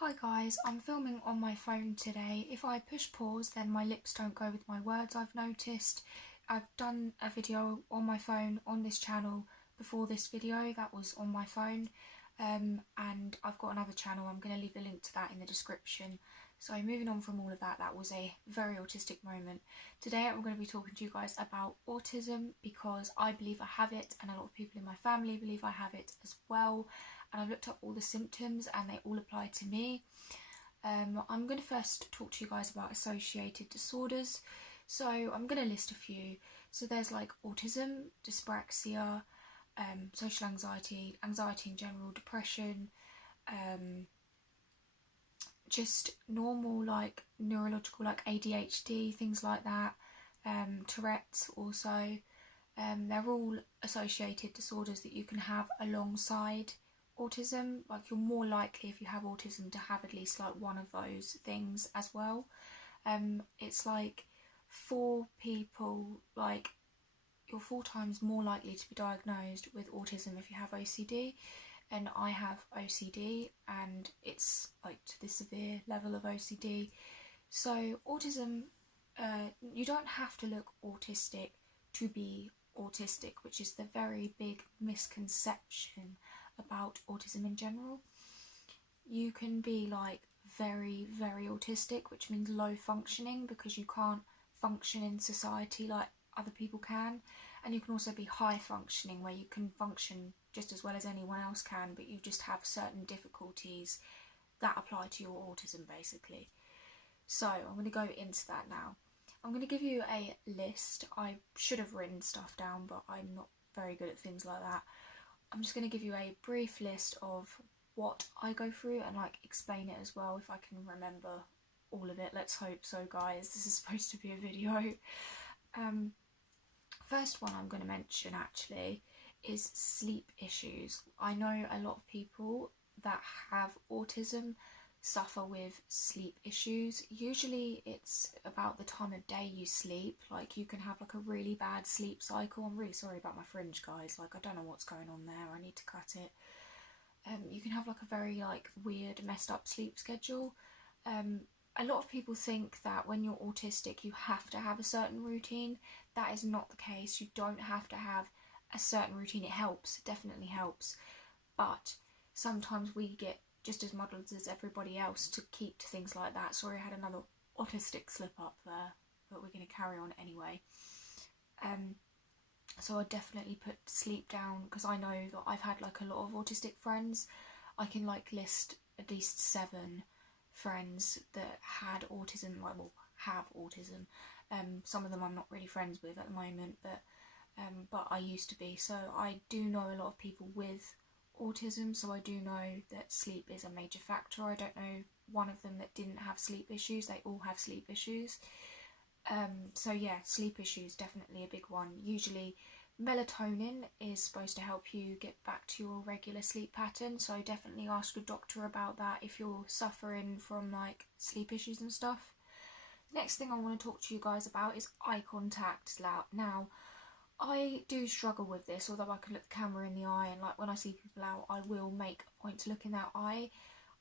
Hi guys, I'm filming on my phone today. If I push pause then my lips don't go with my words, I've noticed. I've done a video on my phone on this channel before this video that was on my phone, and I've got another channel. I'm going to leave the link to that in the description. So moving on from all of that, that was a very autistic moment. Today I'm going to be talking to you guys about autism because I believe I have it and a lot of people in my family believe I have it as well. And I've looked up all the symptoms and they all apply to me. I'm going to first talk to you guys about associated disorders. So I'm going to list a few. So there's like autism, dyspraxia, social anxiety, anxiety in general, depression, just normal like neurological like ADHD, things like that, Tourette's also. They're all associated disorders that you can have alongside autism. Like you're more likely if you have autism to have at least like one of those things as well. It's like you're 4 times more likely to be diagnosed with autism if you have OCD, and I have OCD and it's like to the severe level of OCD. So autism, you don't have to look autistic to be autistic, which is the very big misconception about autism in general. You can be like very, very autistic, which means low functioning because you can't function in society like other people can, and you can also be high functioning where you can function just as well as anyone else can, but you just have certain difficulties that apply to your autism basically. So I'm going to go into that now. I'm going to give you a list. I should have written stuff down, but I'm not very good at things like that. I'm just going to give you a brief list of what I go through and like explain it as well if I can remember all of it. Let's hope so, guys. This is supposed to be a video. First one I'm going to mention actually is sleep issues. I know a lot of people that have autism suffer with sleep issues. Usually it's about the time of day you sleep. Like you can have like a really bad sleep cycle. I'm really sorry about my fringe, guys. Like I don't know what's going on there. I need to cut it. You can have like a very like weird messed up sleep schedule. A lot of people think that when you're autistic you have to have a certain routine. That is not the case. You don't have to have a certain routine. It helps, it definitely helps, but sometimes we get just as muddled as everybody else to keep to things like that. Sorry, I had another autistic slip up there, but we're going to carry on anyway. So I definitely put sleep down because I know that I've had like a lot of autistic friends. I can like list at least 7 friends that had autism, have autism. Some of them I'm not really friends with at the moment, but I used to be. So I do know a lot of people with autism, so I do know that sleep is a major factor. I don't know one of them that didn't have sleep issues. They all have sleep issues. So yeah, sleep issues definitely a big one. Usually melatonin is supposed to help you get back to your regular sleep pattern, so definitely ask your doctor about that if you're suffering from like sleep issues and stuff. Next thing I want to talk to you guys about is eye contact. Now I do struggle with this, although I can look the camera in the eye and like when I see people out I will make a point to look in their eye.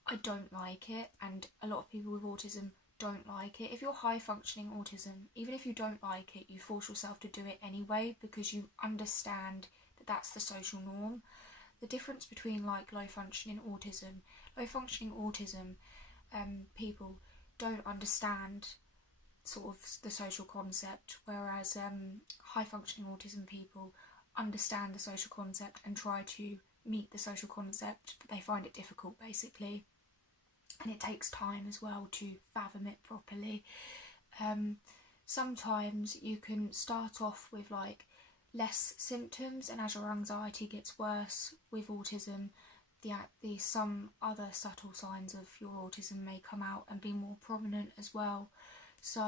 I don't like it, and a lot of people with autism don't like it. If you're high functioning autism, even if you don't like it, you force yourself to do it anyway because you understand that that's the social norm. The difference between like low functioning autism, people don't understand sort of the social concept, whereas high functioning autism people understand the social concept and try to meet the social concept, but they find it difficult basically, and it takes time as well to fathom it properly. Sometimes you can start off with like less symptoms, and as your anxiety gets worse with autism, some other subtle signs of your autism may come out and be more prominent as well. So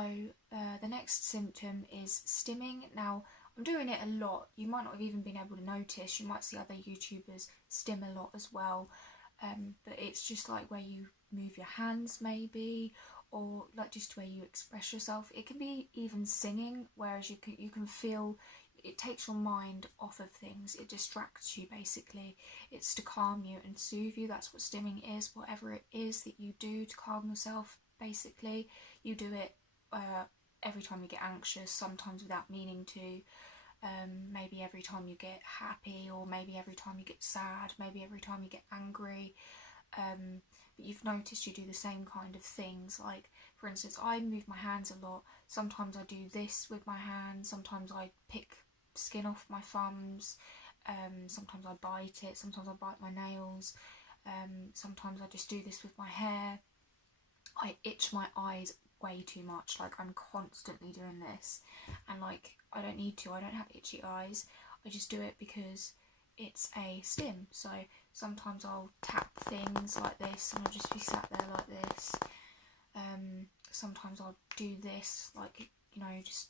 the next symptom is stimming. Now I'm doing it a lot. You might not have even been able to notice. You might see other YouTubers stim a lot as well, but it's just like where you move your hands maybe, or like just where you express yourself. It can be even singing, whereas you can feel it takes your mind off of things. It distracts you, basically. It's to calm you and soothe you. That's what stimming is. Whatever it is that you do to calm yourself, basically, you do it every time you get anxious, sometimes without meaning to. Maybe every time you get happy, or maybe every time you get sad, maybe every time you get angry. But you've noticed you do the same kind of things. Like, for instance, I move my hands a lot. Sometimes I do this with my hands, sometimes I pick skin off my thumbs, sometimes I bite it, sometimes I bite my nails, sometimes I just do this with my hair. I itch my eyes way too much. Like, I'm constantly doing this, and like, I don't need to. I don't have itchy eyes. I just do it because it's a stim. So sometimes I'll tap things like this and I'll just be sat there like this. Sometimes I'll do this, like, you know, just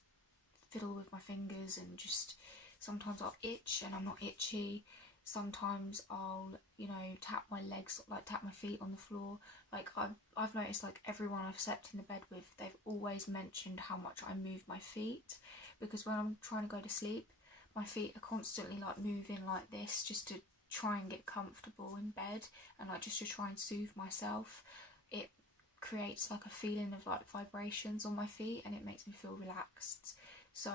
fiddle with my fingers, and just sometimes I'll itch and I'm not itchy. Sometimes I'll, you know, tap my legs, like tap my feet on the floor. Like, I've noticed, like, everyone I've slept in the bed with, they've always mentioned how much I move my feet, because when I'm trying to go to sleep, my feet are constantly like moving like this, just to try and get comfortable in bed, and like just to try and soothe myself. It creates like a feeling of like vibrations on my feet, and it makes me feel relaxed. So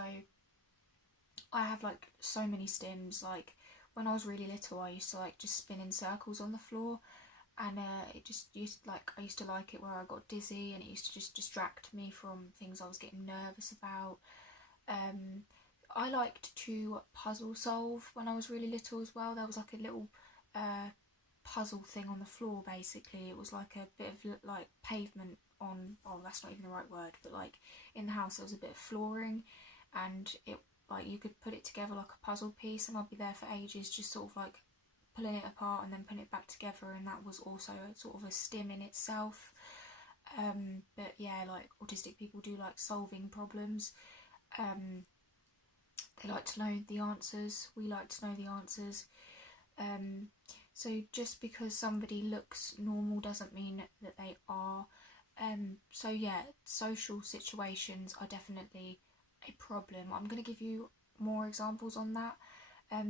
I have like so many stims. Like, when I was really little, I used to like just spin in circles on the floor, and it just used, like, I used to like it where I got dizzy, and it used to just distract me from things I was getting nervous about. I liked to puzzle solve when I was really little as well. There was like a little puzzle thing on the floor, basically. It was like a bit of like pavement on, oh, that's not even the right word, but like in the house there was a bit of flooring, and it, like, you could put it together like a puzzle piece, and I'd be there for ages just sort of like pulling it apart and then putting it back together, and that was also a sort of a stim in itself. But yeah, like, autistic people do like solving problems. They like to know the answers. We like to know the answers. So just because somebody looks normal doesn't mean that they are. So yeah, social situations are definitely a problem. I'm going to give you more examples on that.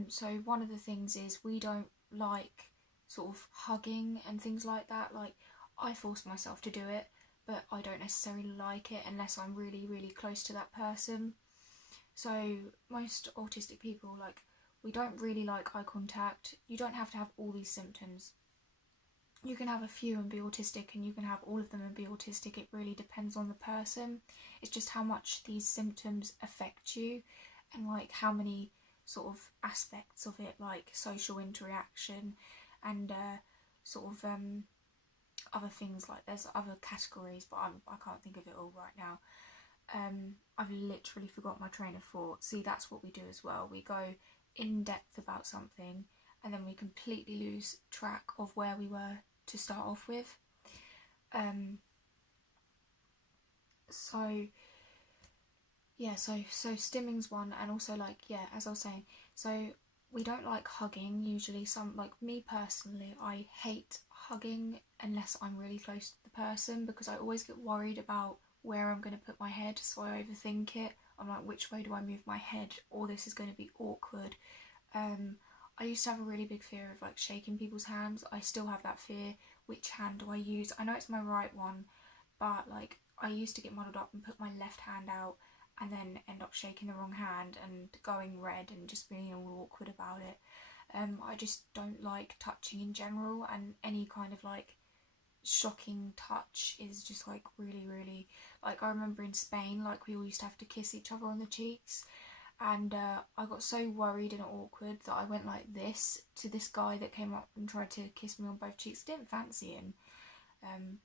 So one of the things is, we don't like sort of hugging and things like that. Like, I force myself to do it, but I don't necessarily like it unless I'm really, really close to that person. So most autistic people, like, we don't really like eye contact. You don't have to have all these symptoms. You can have a few and be autistic, and you can have all of them and be autistic. It really depends on the person. It's just how much these symptoms affect you, and like how many sort of aspects of it, like social interaction and sort of other things. Like, there's other categories, but I can't think of it all right now. I've literally forgot my train of thought. See, that's what we do as well. We go in depth about something, and then we completely lose track of where we were to start off with. So yeah, so stimming's one, and also, like, yeah, as I was saying, so we don't like hugging usually. Like, me personally, I hate hugging unless I'm really close to the person, because I always get worried about where I'm going to put my head, so I overthink it. I'm like, which way do I move my head, or this is going to be awkward. I used to have a really big fear of like shaking people's hands. I still have that fear. Which hand do I use? I know it's my right one, but like, I used to get muddled up and put my left hand out, and then end up shaking the wrong hand and going red and just being all awkward about it. I just don't like touching in general, and any kind of like shocking touch is just like really, really, like, I remember in Spain, like, we all used to have to kiss each other on the cheeks, and I got so worried and awkward that I went like this to this guy that came up and tried to kiss me on both cheeks. Didn't fancy him,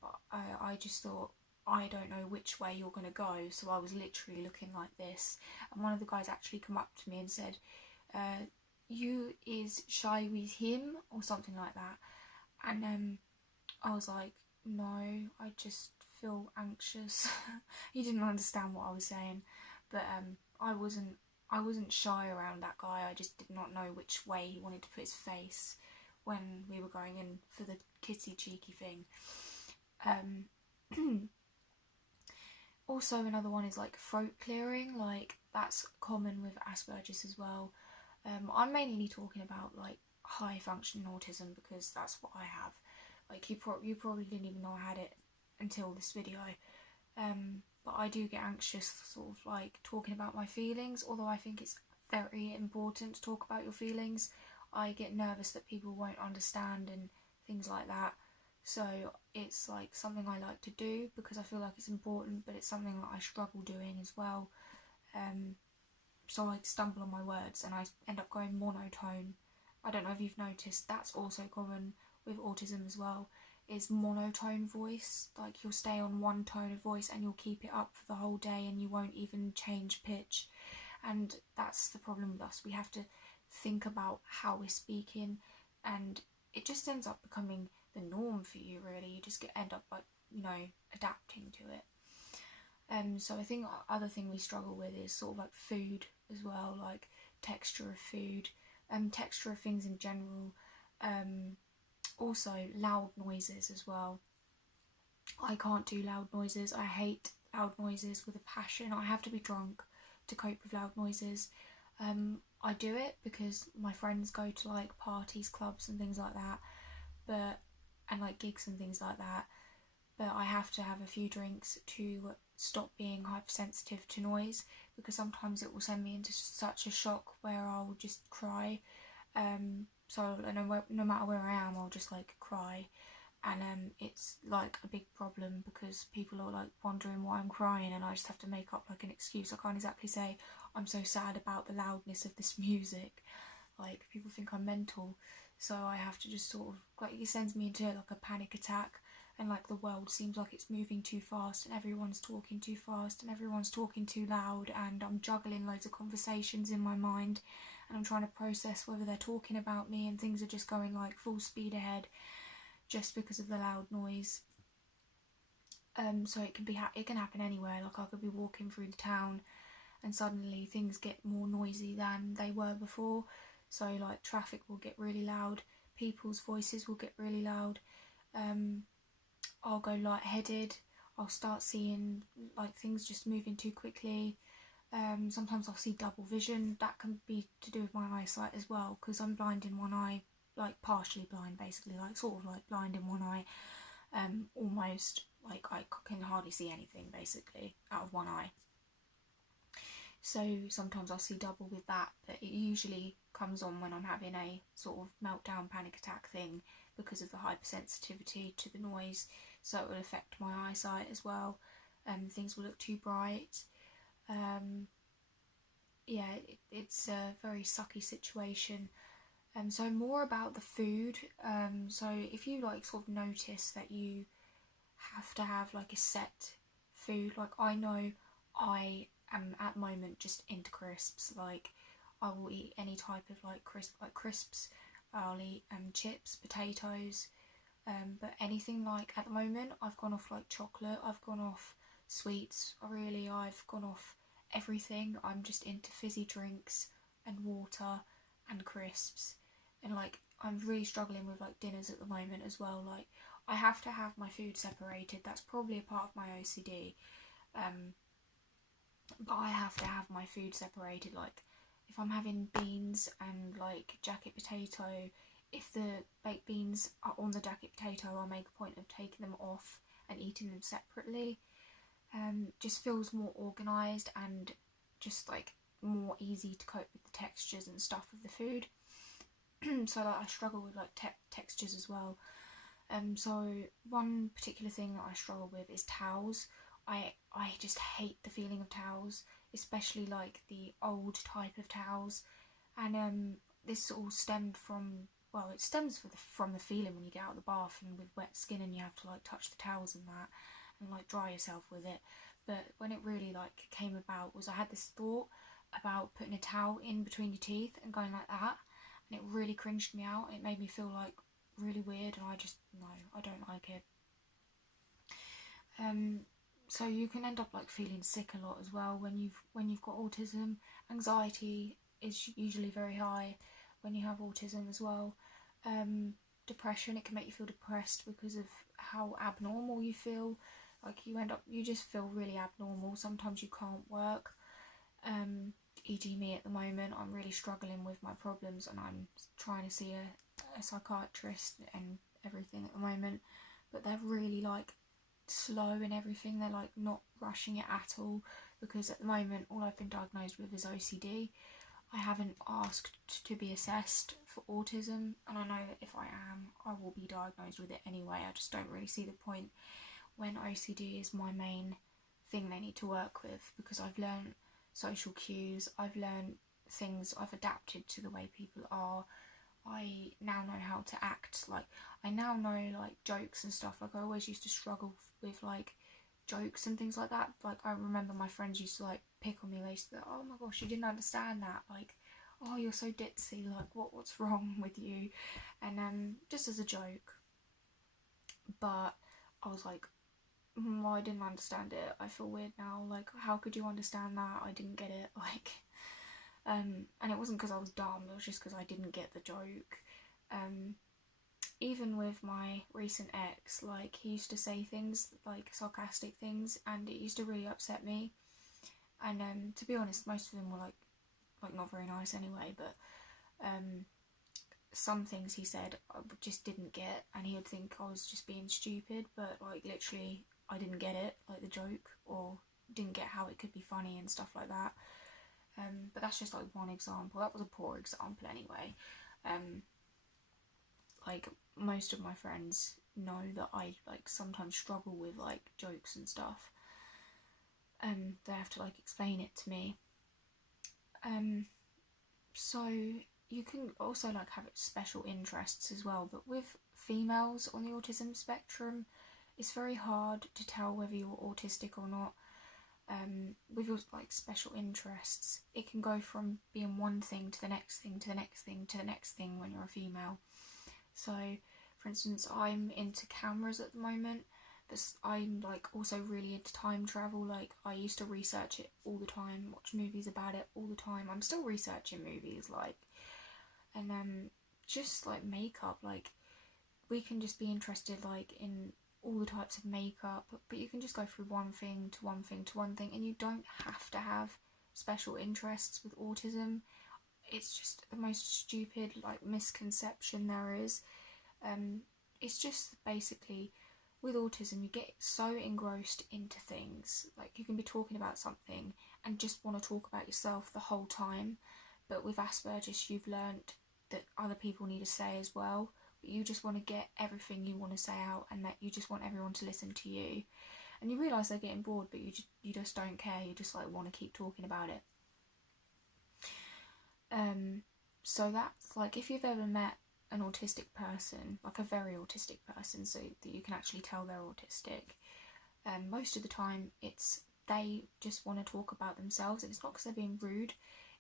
but I just thought, I don't know which way you're gonna go, so I was literally looking like this, and one of the guys actually come up to me and said, you is shy with him, or something like that, and I was like, no, I just feel anxious. He didn't understand what I was saying, but I wasn't shy around that guy. I just did not know which way he wanted to put his face when we were going in for the kissy cheeky thing. Also another one is like throat clearing, like that's common with Asperger's as well. I'm mainly talking about like high functioning autism because that's what I have. Like you probably didn't even know I had it until this video. But I do get anxious sort of like talking about my feelings, although I think it's very important to talk about your feelings. I get nervous that people won't understand and things like that. So it's like something I like to do because I feel like it's important, but it's something that I struggle doing as well. So I stumble on my words and I end up going monotone. I don't know if you've noticed, that's also common with autism as well, is monotone voice. Like you'll stay on one tone of voice and you'll keep it up for the whole day and you won't even change pitch. And that's the problem with us. We have to think about how we're speaking, and it just ends up becoming the norm for you, really. You just end up like, you know, adapting to it. So I think other thing we struggle with is sort of like food as well, like texture of food, texture of things in general. Also loud noises as well. I can't do loud noises. I hate loud noises with a passion. I have to be drunk to cope with loud noises. I do it because my friends go to like parties, clubs and things like that, and like gigs and things like that, but I have to have a few drinks to stop being hypersensitive to noise, because sometimes it will send me into such a shock where I'll just cry. So no matter where I am, I'll just like cry, and it's like a big problem because people are like wondering why I'm crying, and I just have to make up like an excuse. I can't exactly say I'm so sad about the loudness of this music, like people think I'm mental, so I have to just sort of like, it sends me into like a panic attack, and like the world seems like it's moving too fast and everyone's talking too fast and everyone's talking too loud, and I'm juggling loads of conversations in my mind and I'm trying to process whether they're talking about me, and things are just going like full speed ahead just because of the loud noise. So it can happen anywhere. Like I could be walking through the town and suddenly things get more noisy than they were before. So like traffic will get really loud, people's voices will get really loud. I'll go lightheaded. I'll start seeing like things just moving too quickly. Sometimes I'll see double vision. That can be to do with my eyesight as well, because I'm blind in one eye, like partially blind basically, like sort of like blind in one eye, almost like I can hardly see anything basically out of one eye. So sometimes I'll see double with that, but it usually comes on when I'm having a sort of meltdown panic attack thing because of the hypersensitivity to the noise, so it will affect my eyesight as well. Things will look too bright. It's a very sucky situation. So more about the food. So if you like sort of notice that you have to have like a set food, like I know I am at the moment just into crisps. Like I will eat any type of like crisps. I'll eat chips, potatoes, but anything like at the moment I've gone off like chocolate, I've gone off sweets, I've gone off everything. I'm just into fizzy drinks and water and crisps, and like I'm really struggling with like dinners at the moment as well. Like I have to have my food separated. That's probably a part of my OCD, but I have to have my food separated. Like if I'm having beans and like jacket potato, if the baked beans are on the jacket potato, I'll make a point of taking them off and eating them separately. Just feels more organised and just like more easy to cope with the textures and stuff of the food. So like I struggle with like textures as well. So one particular thing that I struggle with is towels. I just hate the feeling of towels, especially like the old type of towels, and this all stemmed from, well, it stems from the feeling when you get out of the bath and with wet skin and you have to like touch the towels and that and like dry yourself with it. But when it really like came about was I had this thought about putting a towel in between your teeth and going like that, and it really cringed me out and it made me feel like really weird, and I don't like it. So you can end up like feeling sick a lot as well when you've got autism. Anxiety is usually very high when you have autism as well. Depression, it can make you feel depressed because of how abnormal you feel. Like you just feel really abnormal. Sometimes you can't work. E.g. me at the moment, I'm really struggling with my problems and I'm trying to see a psychiatrist and everything at the moment, but they're really like slow and everything. They're like not rushing it at all, because at the moment all I've been diagnosed with is OCD. I haven't asked to be assessed for autism, and I know that if I am, I will be diagnosed with it anyway. I just don't really see the point when OCD is my main thing they need to work with, because I've learned social cues, I've learned things, I've adapted to the way people are. I now know how to act, like I now know like jokes and stuff. Like I always used to struggle with like jokes and things like that. Like I remember my friends used to like pick on me. They used to be like, oh my gosh, you didn't understand that, like, oh, you're so ditzy, like what's wrong with you? And just as a joke. But I was like, I didn't understand it. I feel weird now. Like, how could you understand that? I didn't get it. Like, and it wasn't because I was dumb. It was just because I didn't get the joke. Even with my recent ex, like, he used to say things, like, sarcastic things, and it used to really upset me. And, to be honest, most of them were, like not very nice anyway, but, some things he said I just didn't get, and he would think I was just being stupid, but, like, literally, I didn't get it, like, the joke, or didn't get how it could be funny and stuff like that. But that's just, like, one example. That was a poor example anyway. Like, most of my friends know that I, like, sometimes struggle with, like, jokes and stuff. They have to, like, explain it to me. So you can also, like, have special interests as well, but with females on the autism spectrum, it's very hard to tell whether you're autistic or not. With your, like, special interests, it can go from being one thing to the next thing to the next thing to the next thing when you're a female. So, for instance, I'm into cameras at the moment, but I'm, like, also really into time travel. Like, I used to research it all the time, watch movies about it all the time. I'm still researching movies, like, and just, like, makeup. Like, we can just be interested, like, in all the types of makeup, but you can just go through one thing to one thing to one thing, and you don't have to have special interests with autism. It's just the most stupid, like, misconception there is. It's just basically, with autism, you get so engrossed into things. Like, you can be talking about something and just want to talk about yourself the whole time, but with Asperger's, you've learnt that other people need to say as well, but you just want to get everything you want to say out, and that you just want everyone to listen to you, and you realise they're getting bored, but you just don't care. You just, like, want to keep talking about it. So that's, like, if you've ever met an autistic person, like a very autistic person, so that you can actually tell they're autistic, most of the time it's they just want to talk about themselves, and it's not because they're being rude,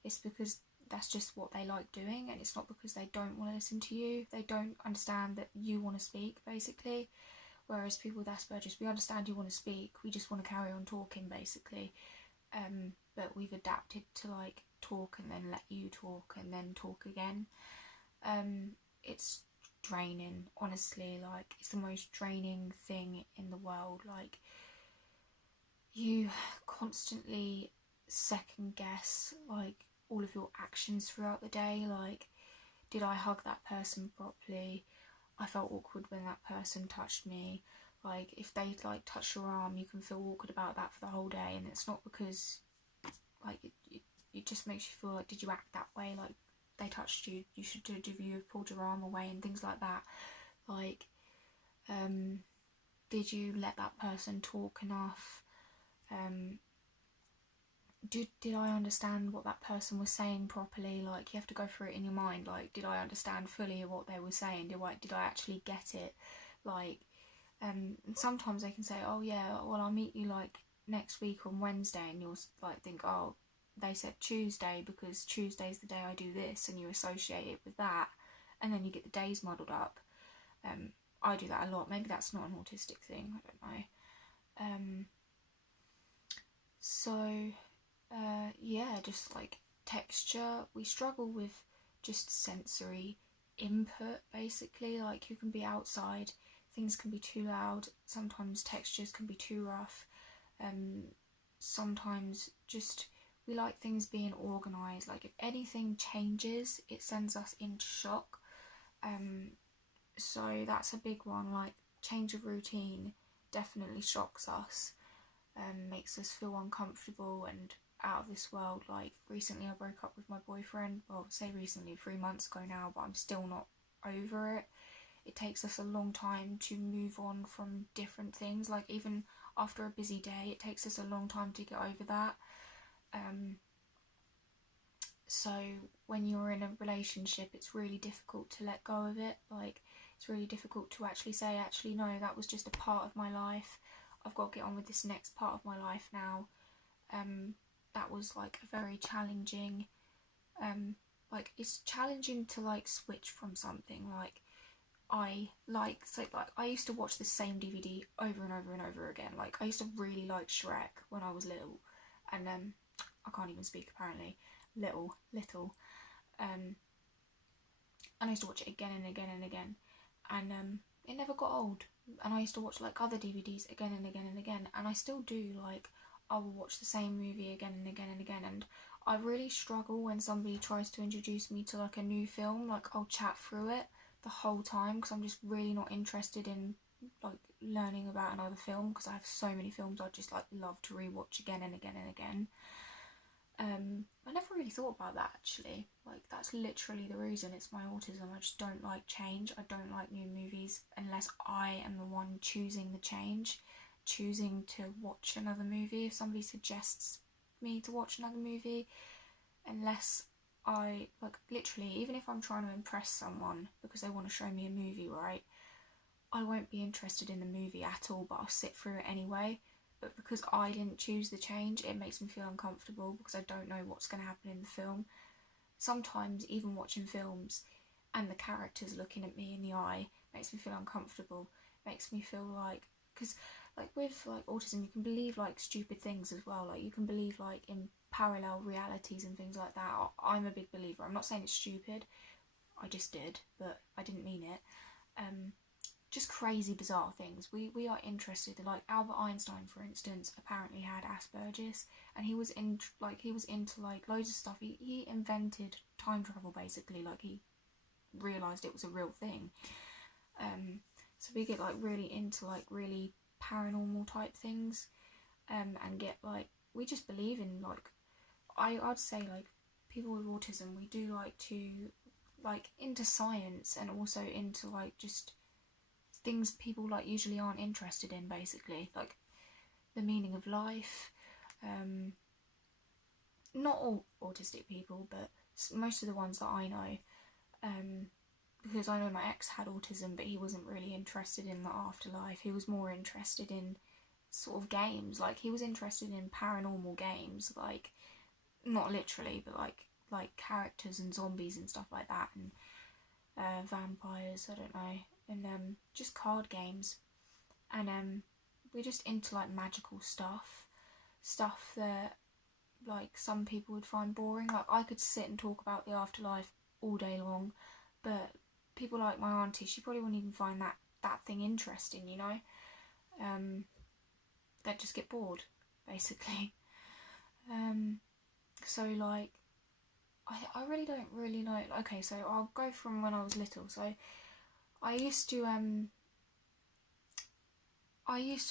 it's because that's just what they like doing, and it's not because they don't want to listen to you. They don't understand that you want to speak, basically. Whereas people with Asperger's, we understand you want to speak, we just want to carry on talking, basically. But we've adapted to, like, talk and then let you talk and then talk again. It's draining, honestly. Like, it's the most draining thing in the world. Like, you constantly second guess, like, all of your actions throughout the day. Like, did I hug that person properly? I felt awkward when that person touched me. Like, if they, like, touch your arm, you can feel awkward about that for the whole day, and it's not because, like, it just makes you feel like, did you act that way? Like, they touched you, you should have pulled your arm away, and things like that. Like, did you let that person talk enough? Did I understand what that person was saying properly? Like, you have to go through it in your mind. Like, did I understand fully what they were saying? Did I actually get it? Like, and sometimes they can say, oh yeah, well, I'll meet you, like, next week on Wednesday, and you'll, like, think, oh, they said Tuesday because Tuesday's the day I do this, and you associate it with that, and then you get the days muddled up. I do that a lot. Maybe that's not an autistic thing, I don't know. Yeah, just, like, texture. We struggle with just sensory input, basically. Like, you can be outside, things can be too loud, sometimes textures can be too rough, sometimes just we like things being organised. Like if anything changes, it sends us into shock. So that's a big one. Like change of routine definitely shocks us, makes us feel uncomfortable and out of this world. Like recently I broke up with my boyfriend, well, say recently, 3 months ago now, but I'm still not over it. It takes us a long time to move on from different things. Like even after a busy day, it takes us a long time to get over that. So when you're in a relationship, it's really difficult to let go of it. Like it's really difficult to actually say, actually no, that was just a part of my life, I've got to get on with this next part of my life now. That was like a very challenging, like it's challenging to like switch from something. Like I used to watch the same DVD over and over and over again. Like I used to really like Shrek when I was little, and I can't even speak apparently. Little, and I used to watch it again and again and again, and it never got old. And I used to watch like other DVDs again and again and again, and I still do. Like I will watch the same movie again and again and again, and I really struggle when somebody tries to introduce me to like a new film. Like I'll chat through it the whole time because I'm just really not interested in like learning about another film, because I have so many films I just like love to rewatch again and again and again. I never really thought about that actually. Like that's literally the reason. It's my autism. I just don't like change. I don't like new movies unless I am the one choosing the change, choosing to watch another movie. If somebody suggests me to watch another movie, unless I, like literally, even if I'm trying to impress someone because they want to show me a movie, right, I won't be interested in the movie at all, but I'll sit through it anyway. But because I didn't choose the change, it makes me feel uncomfortable because I don't know what's going to happen in the film. Sometimes even watching films and the characters looking at me in the eye makes me feel uncomfortable. Makes me feel like, because like with like autism, you can believe like stupid things as well. Like you can believe like in parallel realities and things like that. I'm a big believer. I'm not saying it's stupid. I just did, but I didn't mean it. Just crazy bizarre things. We are interested in, like Albert Einstein for instance apparently had Asperger's, and he was into like loads of stuff. He invented time travel basically. Like he realised it was a real thing. So we get like really into like really paranormal type things, and get like, we just believe in like, I'd say like people with autism, we do like to like into science and also into like just things people like usually aren't interested in, basically like the meaning of life. Not all autistic people, but most of the ones that I know, because I know my ex had autism, but he wasn't really interested in the afterlife. He was more interested in sort of games. Like he was interested in paranormal games, like not literally, but like characters and zombies and stuff like that, and vampires, I don't know, and just card games, and we're just into like magical stuff that like some people would find boring. Like I could sit and talk about the afterlife all day long, but people like my auntie, she probably wouldn't even find that thing interesting, you know. They'd just get bored basically. So like I really don't really know. Okay, so I'll go from when I was little. So I used to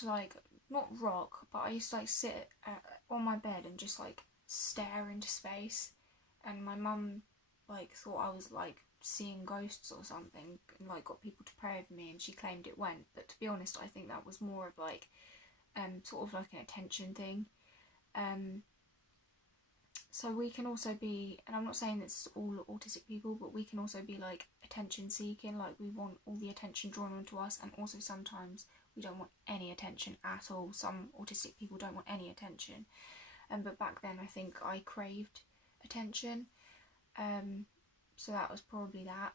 like not rock, but I used to like sit on my bed and just like stare into space, and my mum like thought I was like seeing ghosts or something, and like got people to pray over me, and she claimed it went. But to be honest, I think that was more of like sort of like an attention thing. So we can also be, and I'm not saying it's all autistic people, but we can also be like attention seeking. Like we want all the attention drawn onto us, and also sometimes we don't want any attention at all. Some autistic people don't want any attention, but back then I think I craved attention, so that was probably that.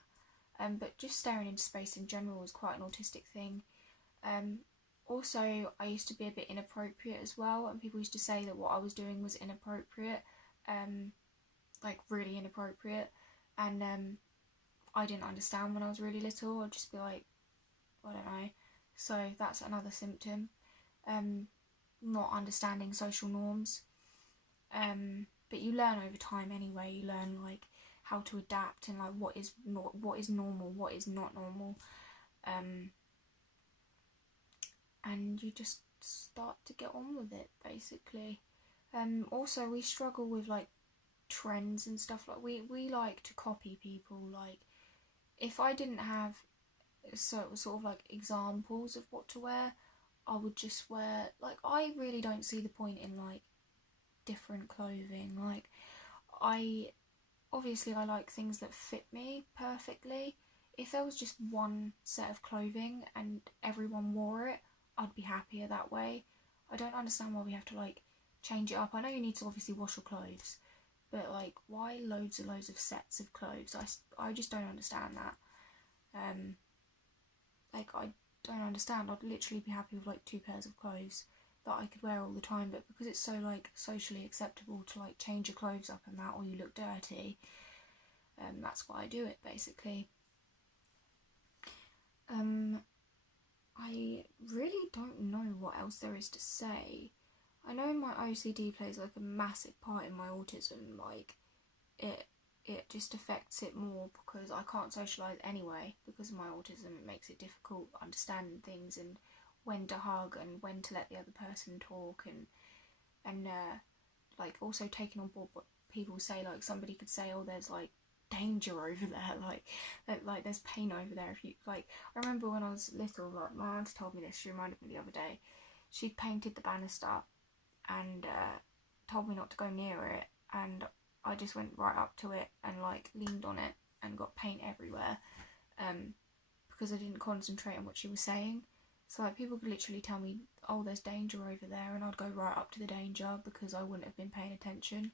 But just staring into space in general was quite an autistic thing. Also, I used to be a bit inappropriate as well, and people used to say that what I was doing was inappropriate, like really inappropriate, and I didn't understand when I was really little. I'd just be like, I don't know, So that's another symptom. Not understanding social norms. But you learn over time anyway. You learn like how to adapt and like what is normal, what is not normal. And you just start to get on with it, basically. Also, we struggle with like trends and stuff. Like we like to copy people. Like if I didn't have sort of like examples of what to wear, I would just wear, like, I really don't see the point in like different clothing. Like I like things that fit me perfectly. If there was just one set of clothing and everyone wore it, I'd be happier that way. I don't understand why we have to like change it up. I know you need to obviously wash your clothes, but like why loads and loads of sets of clothes? I just don't understand that. Like I don't understand. I'd literally be happy with like 2 pairs of clothes that I could wear all the time, but because it's so like socially acceptable to like change your clothes up and that, or you look dirty, that's why I do it, basically. I really don't know what else there is to say. I know my OCD plays like a massive part in my autism. Like it just affects it more because I can't socialise anyway because of my autism. It makes it difficult understanding things and when to hug and when to let the other person talk, and like also taking on board what people say. Like somebody could say, oh, there's like danger over there, like there's pain over there. If you like, I remember when I was little, like my aunt told me this. She reminded me the other day. She'd painted the banister and told me not to go near it, and I just went right up to it and like leaned on it and got paint everywhere, because I didn't concentrate on what she was saying. So like people could literally tell me, oh, there's danger over there, and I'd go right up to the danger because I wouldn't have been paying attention.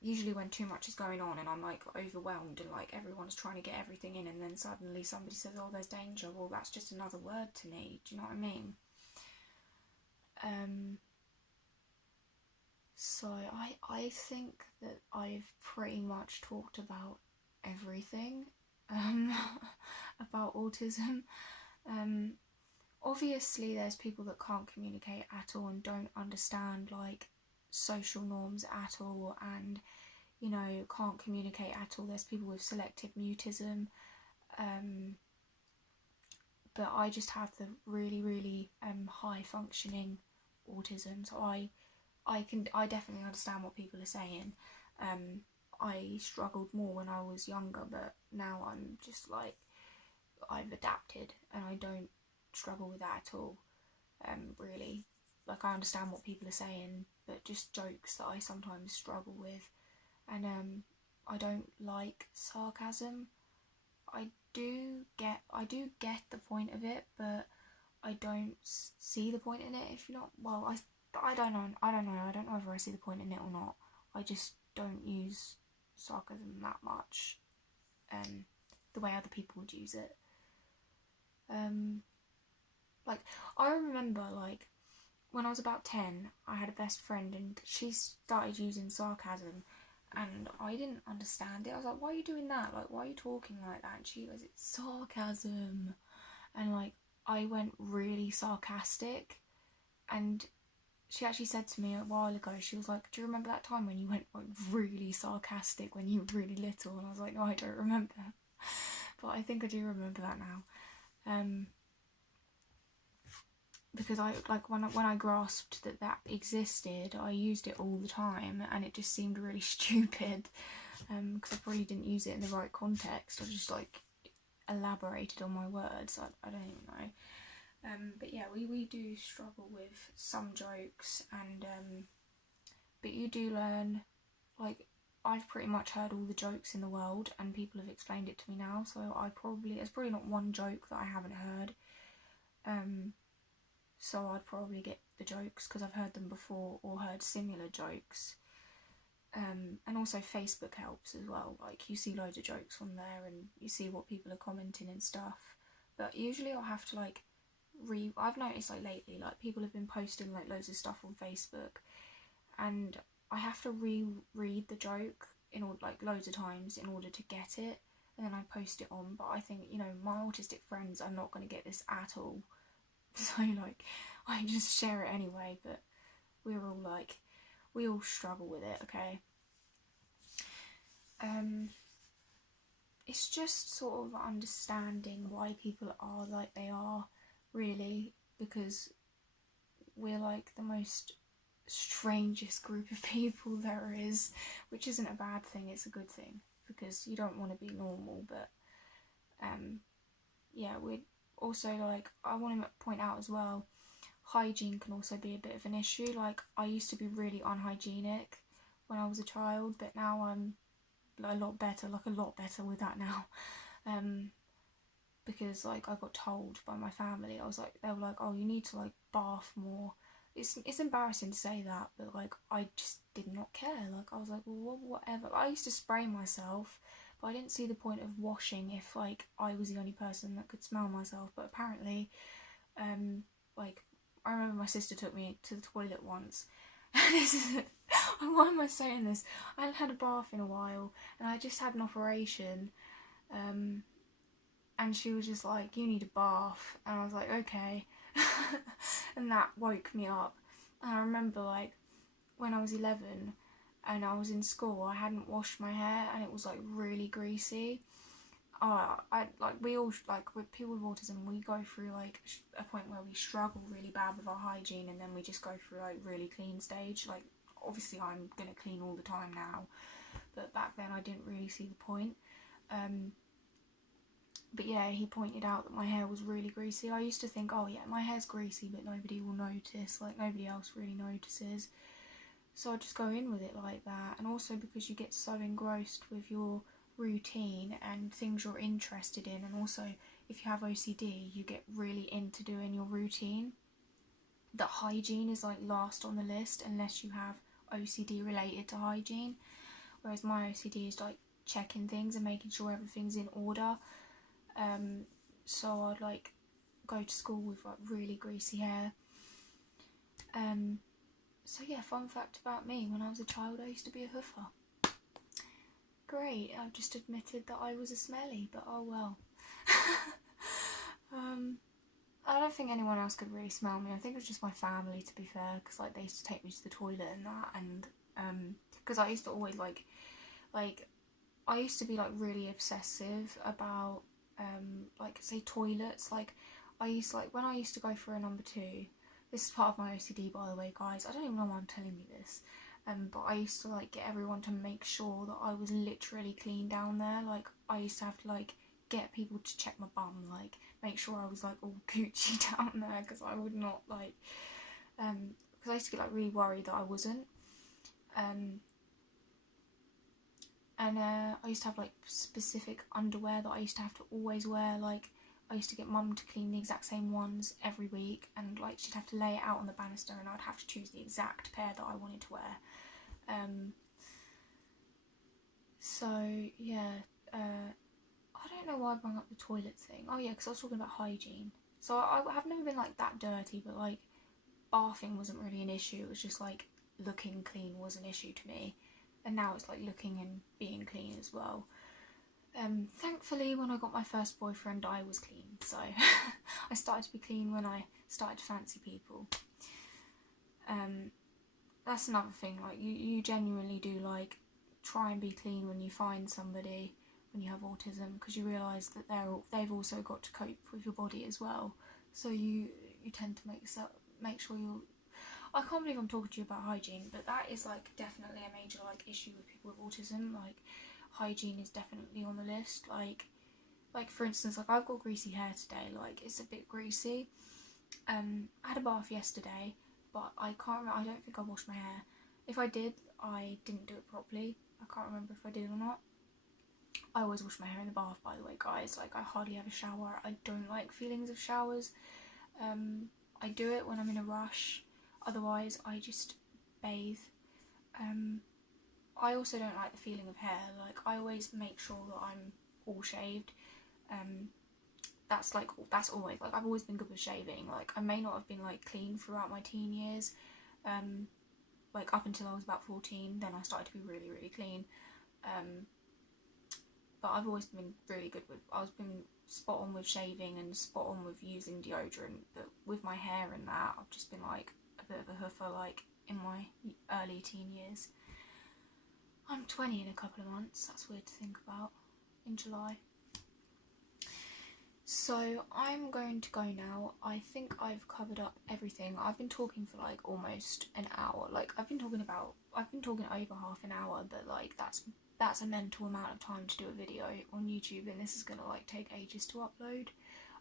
Usually when too much is going on and I'm like overwhelmed and like everyone's trying to get everything in, and then suddenly somebody says, oh, there's danger, well, that's just another word to me. Do you know what I mean? So I think that I've pretty much talked about everything about autism. Obviously there's people that can't communicate at all and don't understand like social norms at all, and you know, can't communicate at all. There's people with selective mutism, but I just have the really high functioning autism, so I definitely understand what people are saying. I struggled more when I was younger, but now I'm just like, I've adapted and I don't struggle with that at all. Really, like I understand what people are saying, but just jokes that I sometimes struggle with. And I don't like sarcasm. I do get the point of it, but I don't see the point in it. If you're not, well, I don't know. I don't know whether I see the point in it or not. I just don't use sarcasm that much, the way other people would use it. Like I remember, like when I was about 10, I had a best friend and she started using sarcasm, and I didn't understand it. I was like, why are you doing that? Like, why are you talking like that? And she goes, it's sarcasm. And like I went really sarcastic, and she actually said to me a while ago, she was like, do you remember that time when you went like really sarcastic when you were really little? And I was like, no, I don't remember. But I think I do remember that now. Because I like when I grasped that existed, I used it all the time, and it just seemed really stupid. Because I probably didn't use it in the right context. I just like elaborated on my words. I don't even know. But yeah, we do struggle with some jokes, and but you do learn. Like I've pretty much heard all the jokes in the world, and people have explained it to me now. So there's probably not one joke that I haven't heard. So I'd probably get the jokes because I've heard them before or heard similar jokes. And also Facebook helps as well. Like you see loads of jokes on there and you see what people are commenting and stuff. But usually I'll have to like I've noticed like lately, like people have been posting like loads of stuff on Facebook, and I have to reread the joke in order, like loads of times, in order to get it. and then I post it on. But I think, you know, my autistic friends are not going to get this at all, so like I just share it anyway. But we're all like, we all struggle with it, okay? It's just sort of understanding why people are like they are, really, because we're like the most strangest group of people there is, which isn't a bad thing, it's a good thing, because you don't want to be normal. But yeah, we also, like, I want to point out as well, hygiene can also be a bit of an issue. Like, I used to be really unhygienic when I was a child, but now I'm a lot better with that now. Because like I got told by my family, they were like, oh, you need to like bath more. It's embarrassing to say that, but like I just did not care. Like, I was like, well, whatever. I used to spray myself, but I didn't see the point of washing if like I was the only person that could smell myself. But apparently, like, I remember my sister took me to the toilet once. Why am I saying this? I hadn't had a bath in a while, and I just had an operation, and she was just like, you need a bath, and I was like, okay. And that woke me up. And I remember, like, when I was 11 and I was in school, I hadn't washed my hair and it was like really greasy. We all, like, with people with autism, we go through like a point where we struggle really bad with our hygiene, and then we just go through like really clean stage. Like, obviously I'm gonna clean all the time now, but back then I didn't really see the point. But yeah, he pointed out that my hair was really greasy. I used to think, oh yeah, my hair's greasy, but nobody will notice, like nobody else really notices. So I just go in with it like that. And also because you get so engrossed with your routine and things you're interested in, and also if you have OCD, you get really into doing your routine. That hygiene is like last on the list unless you have OCD related to hygiene. Whereas my OCD is like checking things and making sure everything's in order. So I'd like go to school with like really greasy hair. So yeah, fun fact about me, when I was a child I used to be a hoofer. Great, I've just admitted that I was a smelly, but oh well. I don't think anyone else could really smell me. I think it was just my family, to be fair, because like they used to take me to the toilet and that, and because I used to always like I used to be like really obsessive about like, say, toilets. Like, I used to, like, when I used to go for a number 2, this is part of my OCD, by the way, guys, I don't even know why I'm telling you this, but I used to like get everyone to make sure that I was literally clean down there. Like, I used to have to like get people to check my bum, like make sure I was like all Gucci down there, because I would not like, because I used to get like really worried that I wasn't. And I used to have like specific underwear that I used to have to always wear. Like, I used to get mum to clean the exact same ones every week, and like she'd have to lay it out on the banister and I'd have to choose the exact pair that I wanted to wear. So yeah, I don't know why I brought up the toilet thing. Oh yeah, because I was talking about hygiene. So I have never been like that dirty, but like bathing wasn't really an issue. It was just like looking clean was an issue to me. And now it's like looking and being clean as well. Thankfully, when I got my first boyfriend, I was clean. So I started to be clean when I started to fancy people. That's another thing. Like, you genuinely do like try and be clean when you find somebody when you have autism, because you realise that they've also got to cope with your body as well. So you tend to make sure you're. I can't believe I'm talking to you about hygiene, but that is like definitely a major like issue with people with autism. Like, hygiene is definitely on the list. Like for instance, like I've got greasy hair today. Like, it's a bit greasy. I had a bath yesterday, but I can't remember. I don't think I washed my hair. If I did, I didn't do it properly. I can't remember if I did or not. I always wash my hair in the bath, by the way, guys. Like, I hardly have a shower. I don't like feelings of showers. I do it when I'm in a rush. Otherwise, I just bathe. I also don't like the feeling of hair. Like, I always make sure that I'm all shaved. That's always, like, I've always been good with shaving. Like, I may not have been like clean throughout my teen years. Like, up until I was about 14, then I started to be really, really clean. but I've always been really good with, I've been spot on with shaving and spot on with using deodorant, but with my hair and that, I've just been like a bit of a hoofer, like in my early teen years. I'm 20 in a couple of months, that's weird to think about, in July. So I'm going to go now. I think I've covered up everything. I've been talking for like almost an hour. Like I've been talking over half an hour, but like that's a mental amount of time to do a video on YouTube, and this is gonna like take ages to upload.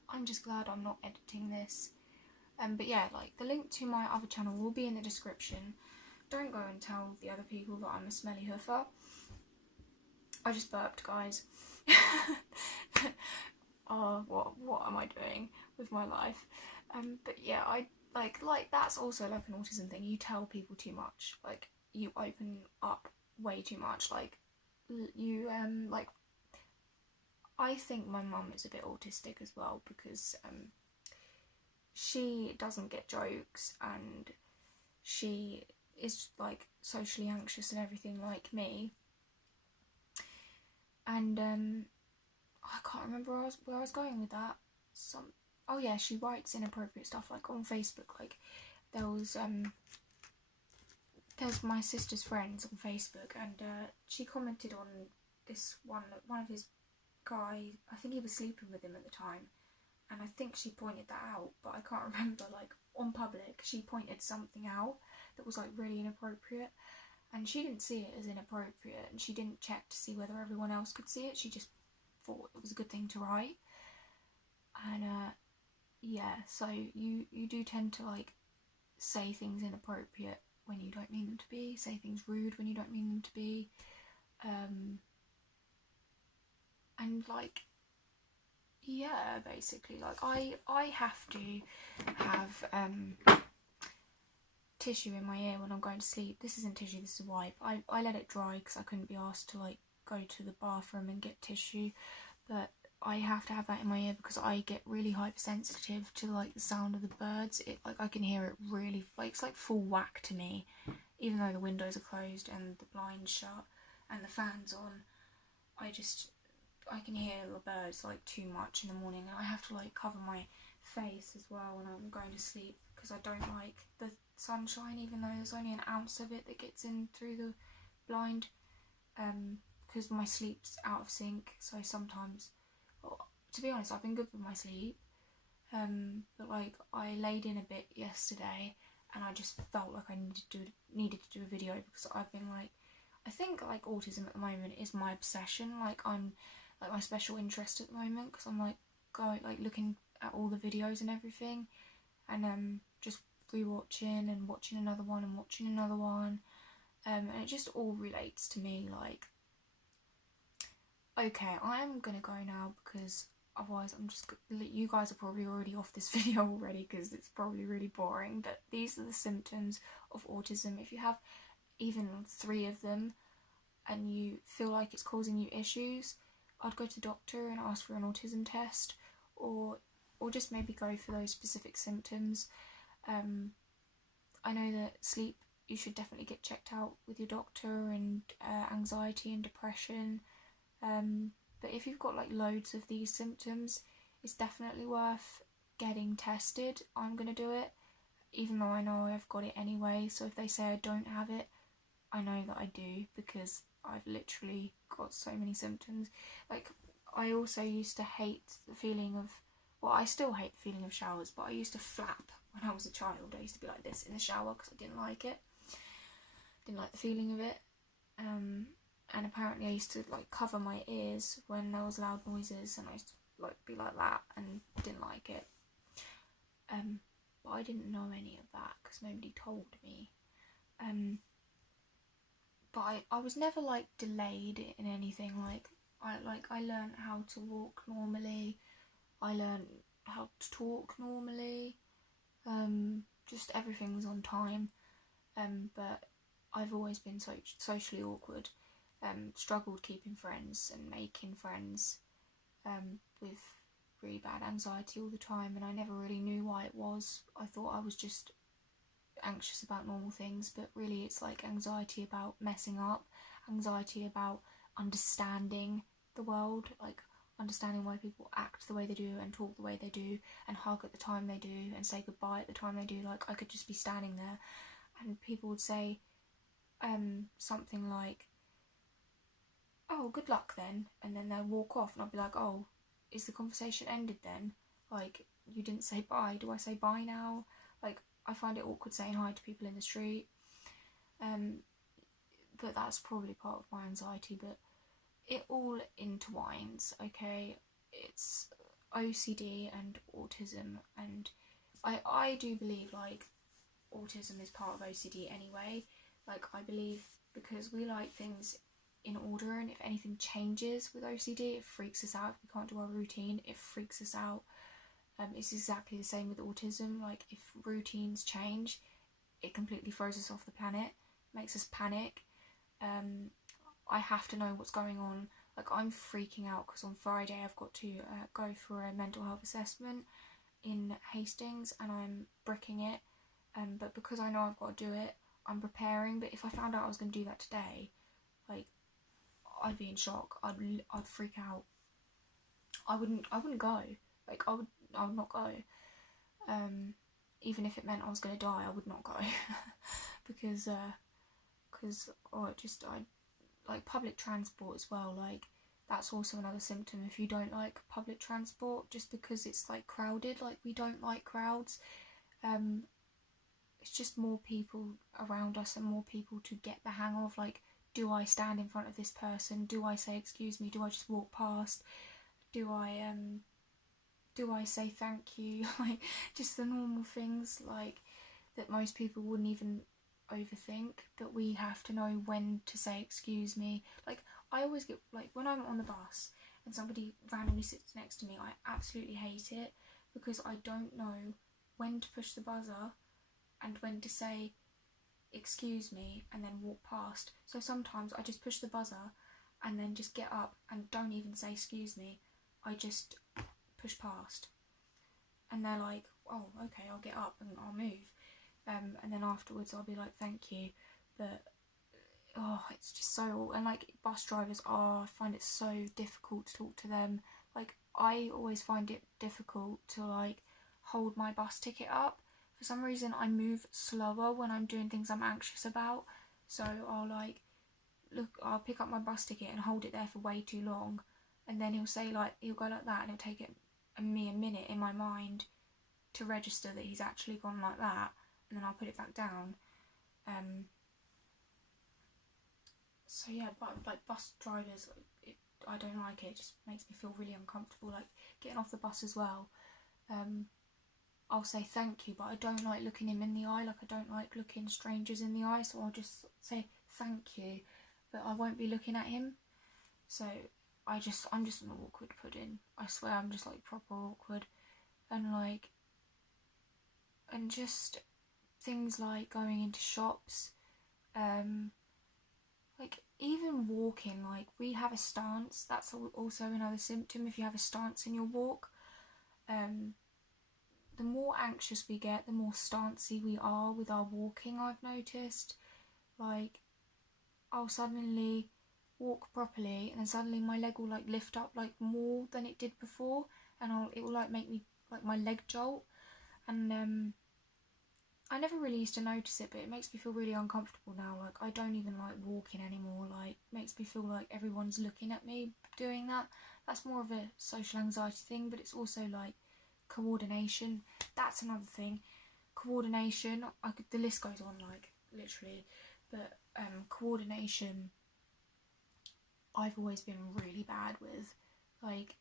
I'm just glad I'm not editing this. But yeah, like the link to my other channel will be in the description. Don't go and tell the other people that I'm a smelly hoofer. I just burped, guys. Oh, what am I doing with my life? But yeah, I like that's also like an autism thing. You tell people too much, like you open up way too much. Like you like I think my mum is a bit autistic as well, because she doesn't get jokes, and she is like socially anxious and everything like me. And I can't remember where I was going with that. Oh yeah, she writes inappropriate stuff like on Facebook. Like there was my sister's friends on Facebook, and she commented on this one of his guy. I think he was sleeping with him at the time, and I think she pointed that out, but I can't remember. Like on public, she pointed something out that was like really inappropriate, and she didn't see it as inappropriate, and she didn't check to see whether everyone else could see it. She just thought it was a good thing to write. And yeah, so you do tend to like say things inappropriate when you don't mean them to be, say things rude when you don't mean them to be, and like yeah, basically like I have to have tissue in my ear when I'm going to sleep. This isn't tissue, this is a wipe. I let it dry because I couldn't be asked to like go to the bathroom and get tissue, but I have to have that in my ear because I get really hypersensitive to like the sound of the birds. It like I can hear it really, like it's like full whack to me, even though the windows are closed and the blinds shut and the fan's on. I can hear the birds like too much in the morning, and I have to like cover my face as well when I'm going to sleep because I don't like the sunshine, even though there's only an ounce of it that gets in through the blind, because my sleep's out of sync. So sometimes, well, to be honest, I've been good with my sleep, but like I laid in a bit yesterday and I just felt like I needed to do a video because I've been like, I think like autism at the moment is my obsession. Like I'm like my special interest at the moment, because I'm like going like looking at all the videos and everything, and just rewatching and watching another one and watching another one, and it just all relates to me. Like, okay, I'm gonna go now because otherwise you guys are probably already off this video already because it's probably really boring, but these are the symptoms of autism. If you have even 3 of them and you feel like it's causing you issues, I'd go to the doctor and ask for an autism test, or just maybe go for those specific symptoms. I know that sleep, you should definitely get checked out with your doctor, and anxiety and depression. But if you've got like loads of these symptoms, it's definitely worth getting tested. I'm gonna do it, even though I know I've got it anyway. So if they say I don't have it, I know that I do, because I've literally got so many symptoms. Like, I also used to hate the feeling of, well, I still hate the feeling of showers, but I used to flap when I was a child. I used to be like this in the shower because I didn't like it. Didn't like the feeling of it. And apparently I used to like cover my ears when there was loud noises, and I used to like be like that and didn't like it. But I didn't know any of that because nobody told me. But I was never like delayed in anything. I learned how to walk normally. I learned how to talk normally. Just everything was on time. But I've always been socially awkward. Struggled keeping friends and making friends. With really bad anxiety all the time, and I never really knew why it was. I thought I was just anxious about normal things, but really it's like anxiety about messing up, anxiety about understanding the world, like understanding why people act the way they do and talk the way they do and hug at the time they do and say goodbye at the time they do. Like I could just be standing there and people would say something like, oh, good luck then, and then they'll walk off and I'll be like, oh, is the conversation ended then? Like, you didn't say bye. Do I say bye now? Like, I find it awkward saying hi to people in the street. But that's probably part of my anxiety, but it all intertwines, okay? It's OCD and autism, and I do believe, like, autism is part of OCD anyway. Like, I believe because we like things in order, and if anything changes with OCD, it freaks us out. If we can't do our routine, it freaks us out. It's exactly the same with autism. Like, if routines change, it completely throws us off the planet, makes us panic. I have to know what's going on. Like, I'm freaking out because on Friday I've got to go for a mental health assessment in Hastings, and I'm bricking it. But because I know I've got to do it, I'm preparing. But if I found out I was going to do that today, like, I'd be in shock. I'd freak out. I wouldn't go. Like, I would not go. Even if it meant I was going to die, I would not go. because I like public transport as well. Like, that's also another symptom. If you don't like public transport, just because it's like crowded, like we don't like crowds. It's just more people around us and more people to get the hang of. Like, do I stand in front of this person? Do I say excuse me? Do I just walk past? Do I say thank you? Like, just the normal things, like, that most people wouldn't even overthink, but we have to know when to say excuse me. Like, I always get, like, when I'm on the bus and somebody randomly sits next to me, I absolutely hate it because I don't know when to push the buzzer and when to say excuse me and then walk past. So sometimes I just push the buzzer and then just get up and don't even say excuse me. I just push past, and they're like, oh, okay, I'll get up and I'll move, and then afterwards I'll be like, thank you. But it's just so, and like bus drivers I find it so difficult to talk to them. Like, I always find it difficult to like hold my bus ticket up. For some reason I move slower when I'm doing things I'm anxious about, so I'll pick up my bus ticket and hold it there for way too long, and then he'll go like that, and it'll take me a minute in my mind to register that he's actually gone like that, and then I'll put it back down. So yeah, but like bus drivers, I don't like it. It just makes me feel really uncomfortable. Like, getting off the bus as well, I'll say thank you, but I don't like looking him in the eye. Like, I don't like looking strangers in the eye, so I'll just say thank you, but I won't be looking at him. So I'm just an awkward pudding. I swear, I'm just like proper awkward. And just things like going into shops, like even walking, like we have a stance. That's also another symptom. If you have a stance in your walk, the more anxious we get, the more stancey we are with our walking, I've noticed. Like, I'll suddenly walk properly and then suddenly my leg will like lift up like more than it did before, and it will like make me like my leg jolt, and I never really used to notice it, but it makes me feel really uncomfortable now. Like, I don't even like walking anymore. Like, it makes me feel like everyone's looking at me doing that. That's more of a social anxiety thing, but it's also like coordination. That's another thing. Coordination, the list goes on, like, literally, but coordination I've always been really bad with. Like,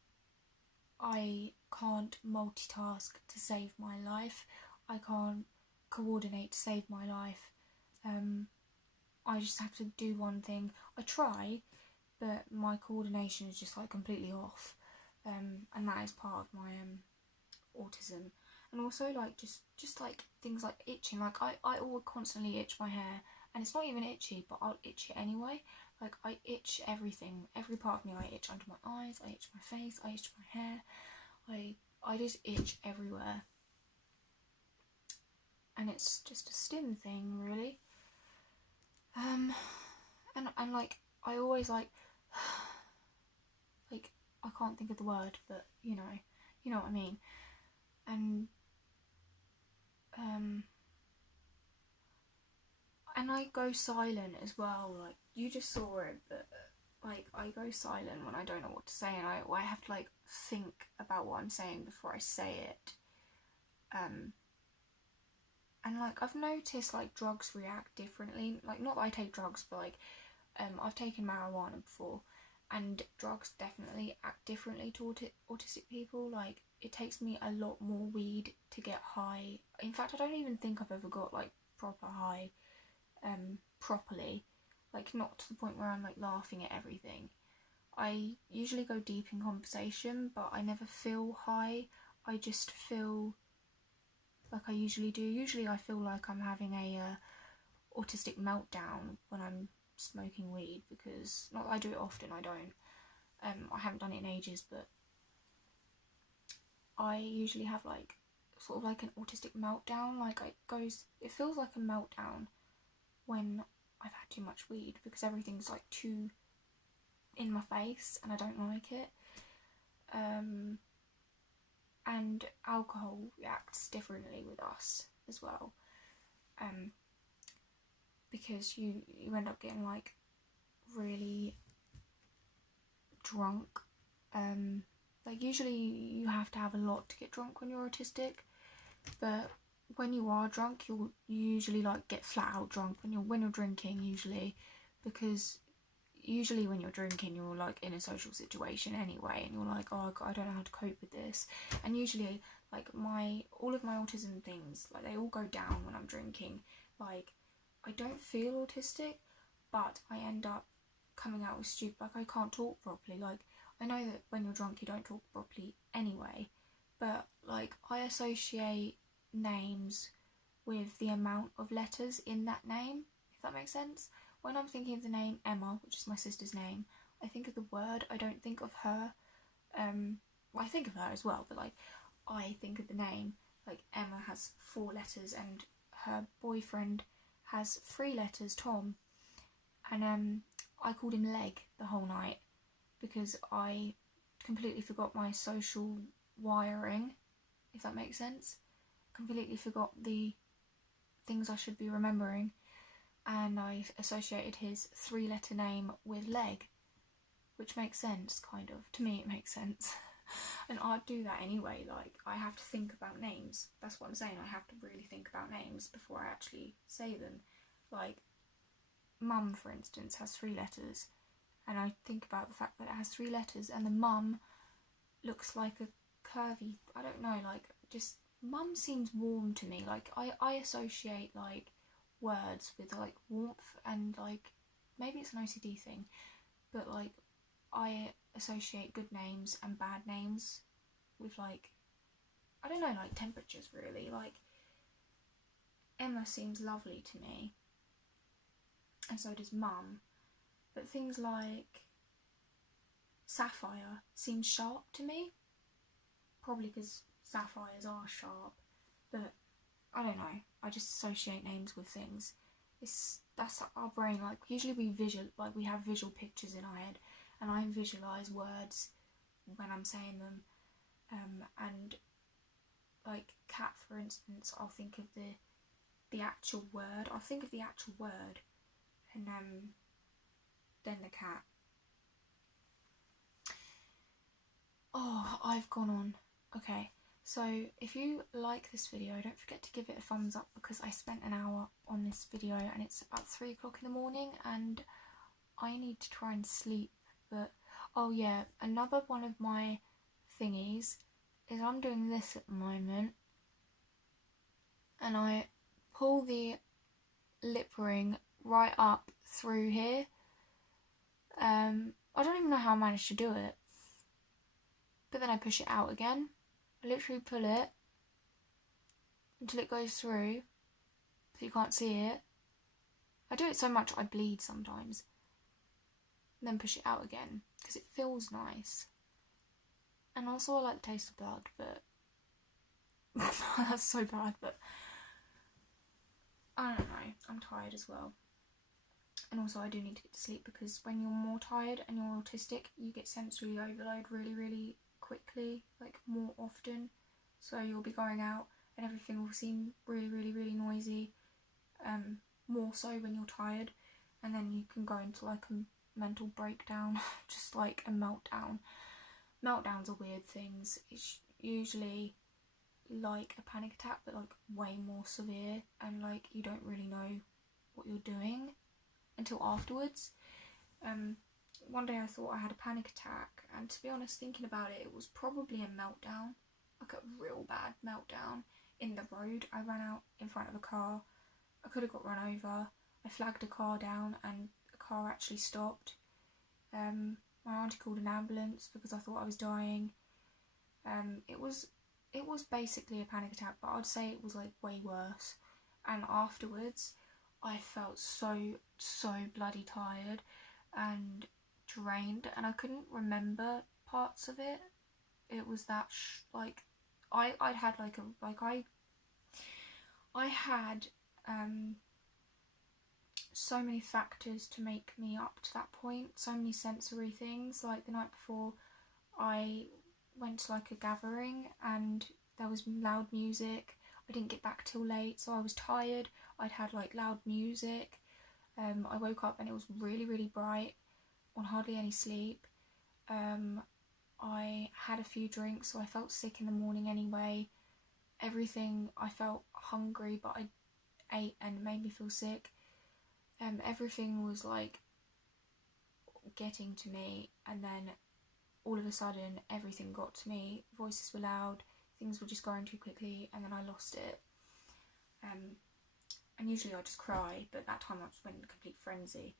I can't multitask to save my life. I can't coordinate to save my life. I just have to do one thing. I try, but my coordination is just like completely off, and that is part of my autism. And also like just like things like itching. Like, I always constantly itch my hair, and it's not even itchy, but I'll itch it anyway. Like, I itch everything, every part of me. I itch under my eyes, I itch my face, I itch my hair. I just itch everywhere, and it's just a stim thing, really. And like, I always like I can't think of the word, but you know what I mean. And and I go silent as well. Like, you just saw it, but like, I go silent when I don't know what to say, and I have to like think about what I'm saying before I say it. And like, I've noticed like drugs react differently. Like, not that I take drugs, but like I've taken marijuana before, and drugs definitely act differently to autistic people. Like, it takes me a lot more weed to get high. In fact, I don't even think I've ever got like proper high properly, like not to the point where I'm like laughing at everything. I usually go deep in conversation, but I never feel high. I just feel like I usually do. Usually I feel like I'm having a autistic meltdown when I'm smoking weed, because not that I do it often, I don't. I haven't done it in ages, but I usually have like sort of like an autistic meltdown. Like, it feels like a meltdown when I've had too much weed, because everything's like too in my face and I don't like it. And alcohol reacts differently with us as well, because you end up getting like really drunk. Like, usually you have to have a lot to get drunk when you're autistic, but when you are drunk, you usually like get flat out drunk when you're drinking, usually, because usually when you're drinking, you're like in a social situation anyway, and you're like, oh, I don't know how to cope with this. And usually, like, all of my autism things, like, they all go down when I'm drinking. Like, I don't feel autistic, but I end up coming out with stupid, like, I can't talk properly. Like, I know that when you're drunk you don't talk properly anyway, but like, I associate names with the amount of letters in that name, if that makes sense. When I'm thinking of the name Emma, which is my sister's name, I think of the word, I don't think of her. Well, I think of her as well, but like, I think of the name. Like, Emma has 4 letters and her boyfriend has 3 letters, Tom. And I called him Leg the whole night because I completely forgot my social wiring, if that makes sense. Completely forgot the things I should be remembering, and I associated his 3-letter name with Leg, which makes sense, kind of. To me, it makes sense. And I'd do that anyway. Like, I have to think about names. That's what I'm saying. I have to really think about names before I actually say them. Like, Mum, for instance, has 3 letters, and I think about the fact that it has 3 letters, and the mum looks like a curvy, I don't know, like, just, mum seems warm to me. Like, I associate like words with like warmth, and like, maybe it's an OCD thing, but like, I associate good names and bad names with like, I don't know, like temperatures really. Like, Emma seems lovely to me, and so does Mum, but things like Sapphire seem sharp to me, probably because sapphires are sharp, but I don't know, I just associate names with things. That's our brain. Like, usually we have visual pictures in our head, and I visualise words when I'm saying them, and like cat, for instance, I'll think of the actual word, and then the cat. Oh, I've gone on. Okay, so if you like this video, don't forget to give it a thumbs up, because I spent an hour on this video and it's about 3 o'clock in the morning and I need to try and sleep. But oh yeah, another one of my thingies is I'm doing this at the moment, and I pull the lip ring right up through here. I don't even know how I managed to do it, but then I push it out again. I literally pull it until it goes through, so you can't see it. I do it so much I bleed sometimes. And then push it out again, because it feels nice. And also I like the taste of blood, but that's so bad, but I don't know, I'm tired as well. And also I do need to get to sleep, because when you're more tired and you're autistic, you get sensory overload really, really quickly, like more often. So you'll be going out and everything will seem really, really, really noisy, more so when you're tired, and then you can go into like a mental breakdown, just like a meltdown. Meltdowns are weird things. It's usually like a panic attack, but like way more severe, and like you don't really know what you're doing until afterwards. One day I thought I had a panic attack, and to be honest, thinking about it, it was probably a meltdown, like a real bad meltdown. In the road, I ran out in front of a car. I could have got run over. I flagged a car down and a car actually stopped. My auntie called an ambulance because I thought I was dying. It was basically a panic attack, but I'd say it was like way worse. And afterwards, I felt so bloody tired and drained, and I couldn't remember parts of it. It was that like I had like I had so many factors to make me up to that point, so many sensory things. Like the night before, I went to like a gathering and there was loud music. I didn't get back till late, so I was tired. I'd had like loud music. I woke up and it was really, really bright, on hardly any sleep. I had a few drinks, so I felt sick in the morning anyway. Everything, I felt hungry, but I ate and it made me feel sick. Everything was like getting to me, and then all of a sudden everything got to me. Voices were loud, things were just going too quickly, and then I lost it. And usually I just cry, but that time I just went in a complete frenzy.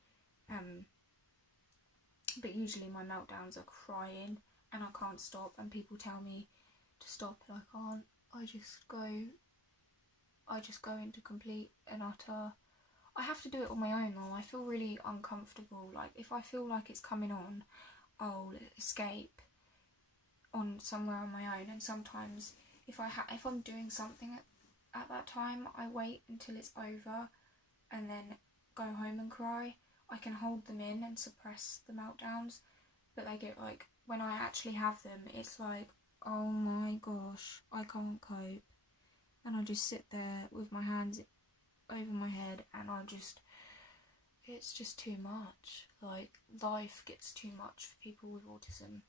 But usually my meltdowns are crying and I can't stop, and people tell me to stop and I can't. I just go into complete and utter. I have to do it on my own though. I feel really uncomfortable. Like if I feel like it's coming on, I'll escape on somewhere on my own. And sometimes if I'm doing something at that time, I wait until it's over and then go home and cry. I can hold them in and suppress the meltdowns, but they get like, when I actually have them, it's like, oh my gosh, I can't cope. And I just sit there with my hands over my head, and it's just too much. Like, life gets too much for people with autism.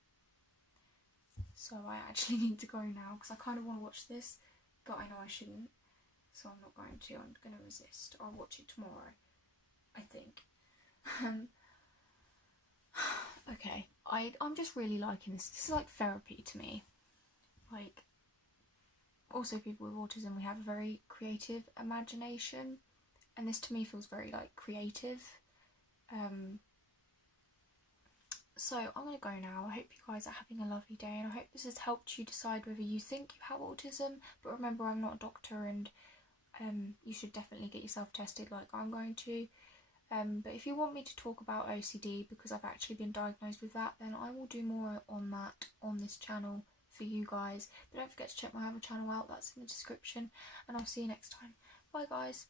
So I actually need to go now, because I kind of want to watch this, but I know I shouldn't, so I'm not going to. I'm going to resist. I'll watch it tomorrow, I think. Okay, I'm just really liking this. This is like therapy to me. Like, also people with autism, we have a very creative imagination, and this to me feels very like creative. So I'm going to go now. I hope you guys are having a lovely day, and I hope this has helped you decide whether you think you have autism. But remember, I'm not a doctor, and you should definitely get yourself tested like I'm going to. But if you want me to talk about OCD, because I've actually been diagnosed with that, then I will do more on that on this channel for you guys. But don't forget to check my other channel out, that's in the description, and I'll see you next time. Bye guys.